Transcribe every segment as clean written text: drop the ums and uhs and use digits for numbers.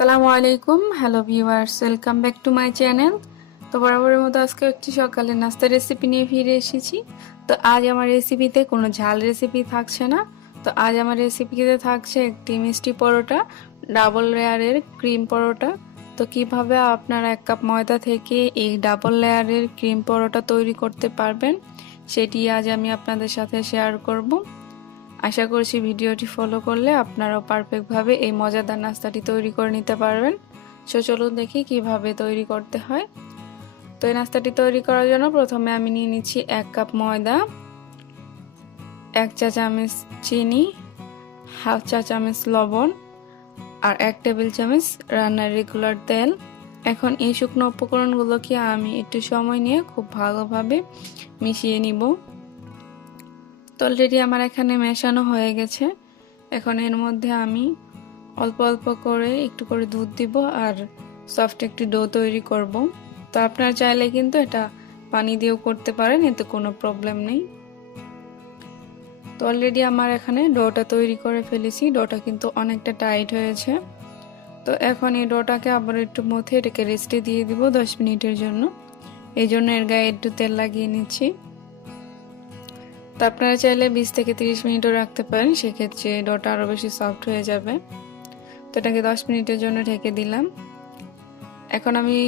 আসসালামু আলাইকুম, hello viewers, welcome back to my channel. তো বরাবরের মতো আজকে একটি সকালের নাস্তার রেসিপি নিয়ে ফিরে এসেছি। তো আজ আমার রেসিপিতে কোনো ঝাল রেসিপি থাকছে না। তো আজ আমার রেসিপিতে থাকছে একটি মিষ্টি পরোটা, ডাবল লেয়ারের ক্রিম পরোটা। তো কিভাবে আপনারা 1 কাপ ময়দা থেকে এই ডাবল লেয়ারের ক্রিম পরোটা তৈরি করতে পারবেন সেটি আজ আমি আপনাদের সাথে শেয়ার করব। আশা করছি ভিডিওটি ফলো করলে আপনারাও পারফেক্টভাবে এই মজাদার নাস্তাটি তৈরি করে নিতে পারবেন। চলুন দেখি কিভাবে তৈরি করতে হয়। তো এই নাস্তাটি তৈরি করার জন্য প্রথমে আমি নিয়ে নিচ্ছি 1 কাপ ময়দা, 1 চা চামচ চিনি, হাফ চা চামচ লবণ আর 1 টেবিল চামচ রান্নার রেগুলার তেল। এখন এই শুকনো উপকরণগুলোকে আমি একটু সময় নিয়ে খুব ভালোভাবে মিশিয়ে নিব। তো অলরেডি আমার এখানে মেশানো হয়ে গেছে। এখন এর মধ্যে আমি অল্প অল্প করে একটু করে দুধ দিব আর সফট একটি ডো তৈরি করব। তো আপনারা চাইলে কিন্তু এটা পানি দিয়েও করতে পারেন, এতে কোনো প্রবলেম নেই। তো অলরেডি আমার এখানে ডোটা তৈরি করে ফেলেছি। ডোটা কিন্তু অনেকটা টাইট হয়েছে। তো এখন এই ডোটাকে আবার একটু মথে এটাকে রেস্টে দিয়ে দিব 10 মিনিটের জন্য। এই জন্য এর গায়ে একটু তেল লাগিয়ে নিচ্ছি। তো আপনারা চাইলে 20 থেকে 30 মিনিটও রাখতে পারেন, সেক্ষেত্রে ডোটা আরও বেশি সফট হয়ে যাবে। তো এটাকে 10 মিনিটের জন্য ঢেকে দিলাম। এখন আমি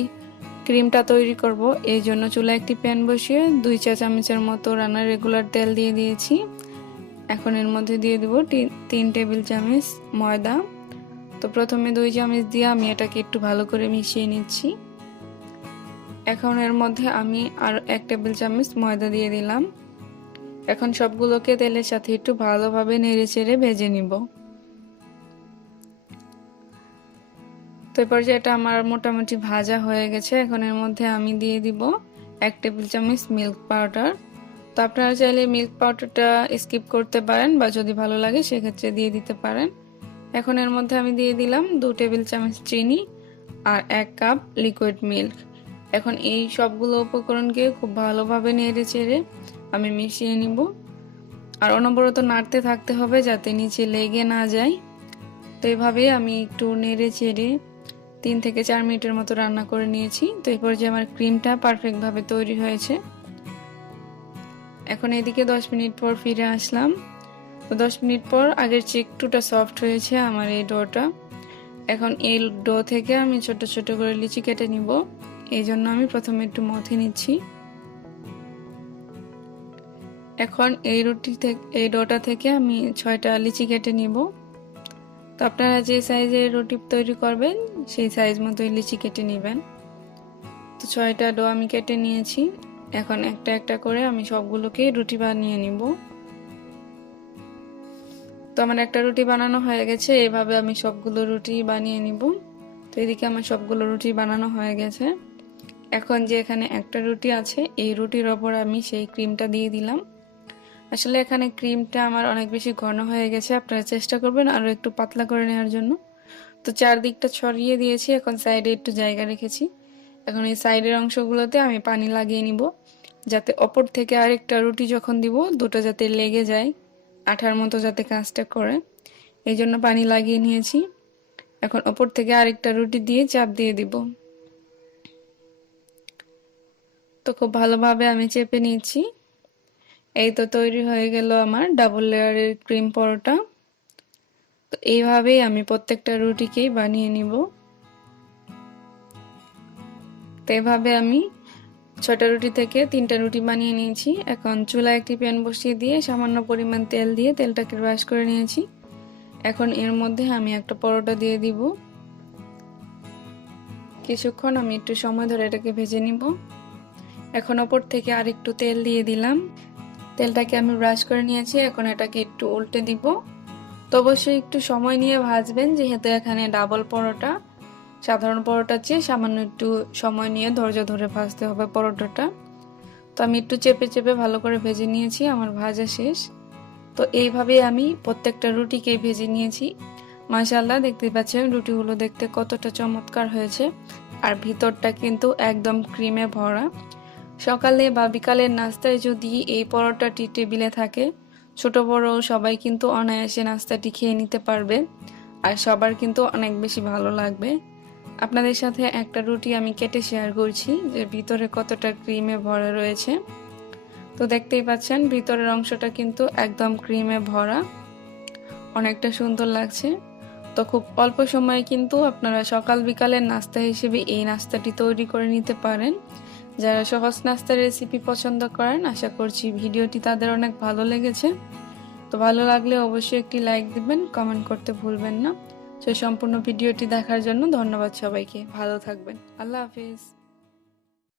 ক্রিমটা তৈরি করব। এই জন্য চুলায় একটি প্যান বসিয়ে 2 চা চামচের মতো রান্নার রেগুলার তেল দিয়ে দিয়েছি। এখন এর মধ্যে দিয়ে দেব 3 টেবিল চামচ ময়দা। তো প্রথমে 2 চামচ দিয়ে আমি এটাকে একটু ভালো করে মিশিয়ে নিচ্ছি। এখন এর মধ্যে আমি আর 1 টেবিল চামচ ময়দা দিয়ে দিলাম। এখন সবগুলোকে তেলের সাথে একটু ভালোভাবে নেড়েচেড়ে ভেজে নিব। তো এই পর্যায়ে এটা আমার মোটামুটি ভাজা হয়ে গেছে। এখন এর মধ্যে আমি দিয়ে দিব 1 টেবিল চামচ মিল্ক পাউডার। তো আপনারা চাইলে মিল্ক পাউডারটা স্কিপ করতে পারেন বা যদি ভালো লাগে সেক্ষেত্রে দিয়ে দিতে পারেন। এখন এর মধ্যে আমি দিয়ে দিলাম 2 টেবিল চামচ চিনি আর 1 কাপ লিকুইড মিল্ক। এখন এই সবগুলো উপকরণকে খুব ভালোভাবে নেড়ে চেড়ে আমি মিশিয়ে নিব। আর অনবরত নাড়তে থাকতে হবে যাতে নিচে লেগে না যায়। তো এইভাবেই আমি একটু নেড়ে চেড়ে 3 থেকে 4 মিনিটের মতো রান্না করে নিয়েছি। তো এই পর্যায়ে আমার ক্রিমটা পারফেক্টভাবে তৈরি হয়েছে। এখন এদিকে 10 মিনিট পর ফিরে আসলাম। তো 10 মিনিট পর আগের চেয়ে একটুটা সফট হয়েছে আমার এই ডোটা। এখন এই ডো থেকে আমি ছোট ছোট করে লিচি কেটে নিব। এই জন্য আমি প্রথমে একটু মথে নিচ্ছি। এখন এই ডোটা থেকে আমি 6টা লিচি কেটে নিব। তো আপনারা যে সাইজের রুটি তৈরি করবেন সেই সাইজ মতোই লিচি কেটে নেবেন। তো 6টা ডো আমি কেটে নিয়েছি। এখন একটা একটা করে আমি সবগুলোকে রুটি বানিয়ে নিব। তো আমার একটা রুটি বানানো হয়ে গেছে। এইভাবে আমি সবগুলো রুটি বানিয়ে নিব। তো এদিকে আমার সবগুলো রুটি বানানো হয়ে গেছে। এখন যে এখানে একটা রুটি আছে এই রুটির ওপর আমি সেই ক্রিমটা দিয়ে দিলাম। আসলে এখানে ক্রিমটা আমার অনেক বেশি ঘন হয়ে গেছে, আপনারা চেষ্টা করবেন আরও একটু পাতলা করে নেওয়ার জন্য। তো চারদিকটা ছড়িয়ে দিয়েছি, এখন সাইডে একটু জায়গা রেখেছি। এখন এই সাইডের অংশগুলোতে আমি পানি লাগিয়ে নিব, যাতে অপর থেকে আরেকটা রুটি যখন দিব দুটো যাতে লেগে যায়, আঠার মতো যাতে কাজটা করে, এই জন্য পানি লাগিয়ে নিয়েছি। এখন অপর থেকে আরেকটা রুটি দিয়ে চাপ দিয়ে দিব। তো খুব ভালোভাবে আমি চেপে নিয়েছি। এই তো তৈরি হয়ে গেল আমার ডাবল লেয়ারের ক্রিম পরোটা। তো এইভাবেই আমি প্রত্যেকটা রুটিকেই বানিয়ে নিব। তো এভাবে আমি 6টা রুটি থেকে 3টা রুটি বানিয়ে নিয়েছি। এখন চুলায় একটি প্যান বসিয়ে দিয়ে সামান্য পরিমাণ তেল দিয়ে তেলটাকে ব্রাশ করে নিয়েছি। এখন এর মধ্যে আমি একটা পরোটা দিয়ে দিব। কিছুক্ষণ আমি একটু সময় ধরে এটাকে ভেজে নিব। এখন ওপর থেকে আরেকটু তেল দিয়ে দিলাম। তেলটাকে আমি ব্রাশ করে নিয়েছি। এখন এটাকে একটু উল্টে দিব। তো অবশ্যই একটু সময় নিয়ে ভাজবেন, যেহেতু এখানে ডাবল পরোটা, সাধারণ পরোটার চেয়ে সামান্য একটু সময় নিয়ে ধৈর্য ধরে ভাজতে হবে পরোটাটা। তো আমি একটু চেপে চেপে ভালো করে ভেজে নিয়েছি। আমার ভাজা শেষ। তো এইভাবেই আমি প্রত্যেকটা রুটিকে ভেজে নিয়েছি। মাশাআল্লাহ, দেখতে পাচ্ছেন রুটিগুলো দেখতে কতটা চমৎকার হয়েছে। আর ভিতরটা কিন্তু একদম ক্রিমে ভরা। সকালে বা বিকালের নাস্তায় যদি এই পরোটাটি টেবিলে থাকে, ছোট বড় সবাই কিন্তু অনায়াসে নাস্তাটি খেয়ে নিতে পারবে। আর সবার কিন্তু অনেক বেশি ভালো লাগবে। আপনাদের সাথে একটা রুটি আমি কেটে শেয়ার করছি যে ভিতরে কতটা ক্রিমে ভরা রয়েছে। তো দেখতেই পাচ্ছেন ভিতরের অংশটা কিন্তু একদম ক্রিমে ভরা, অনেকটা সুন্দর লাগছে। তো খুব অল্প সময়ে কিন্তু আপনারা সকাল বিকালের নাস্তা হিসেবে এই নাস্তাটি তৈরি করে নিতে পারেন। যারা সহজ নাস্তার রেসিপি পছন্দ করেন, আশা করছি ভিডিওটি তাদের অনেক ভালো লেগেছে। তো ভালো লাগলে অবশ্যই একটি লাইক দিবেন, কমেন্ট করতে ভুলবেন না। সেই সম্পূর্ণ ভিডিওটি দেখার জন্য ধন্যবাদ সবাইকে। ভালো থাকবেন। আল্লাহ হাফিজ।